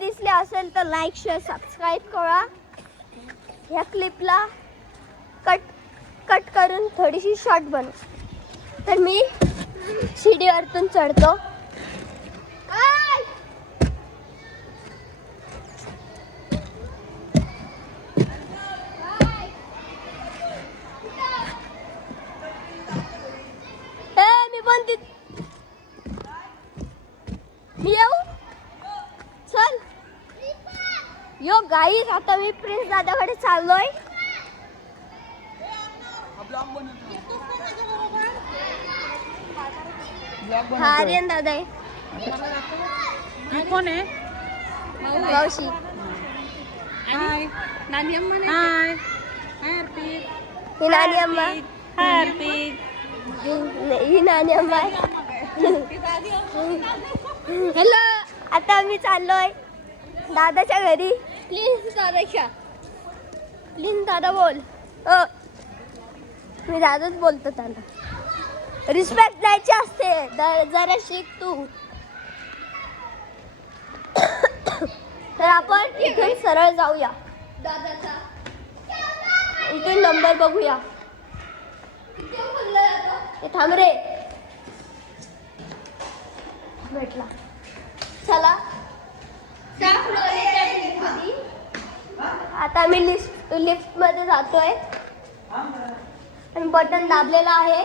दिसले असेल तर लाईक शेअर सबस्क्राईब करा. ह्या क्लिपला कट करून थोडीशी शॉर्ट बनव. तर मी शिडीवरतून चढतो. मी येऊ चल. यो गाईस आता मी प्रिन्स दादाकडे चाललोय. हा आर्यन दादा आहे. कोण आहे? मावशी. हाय नानी अम्मा. हाय हाय अर्पित. ही नानी अम्मा. हाय अर्पित. ही नानी अम्मा. हॅलो. आता आम्ही चाललोय दादाच्या घरी. प्लीज दादा बोल. मी दादाच बोलतो त्यांना. रिस्पेक्ट द्यायची असते. जरा शिक तू. तर आपण इथून सरळ जाऊया. दादाचा इथून नंबर बघूया. थांब रे. भेटला. चला आता मी लिफ्ट मध्ये जातोय आणि बटन दाबलेलं आहे.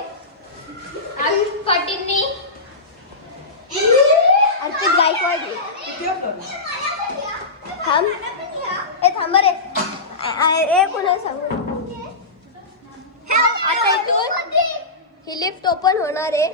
आयुष पाटीलनी अर्पित गायकवाड. थांब थांब रे. कोणा सांगू. आता इथून ही लिफ्ट ओपन होणार आहे.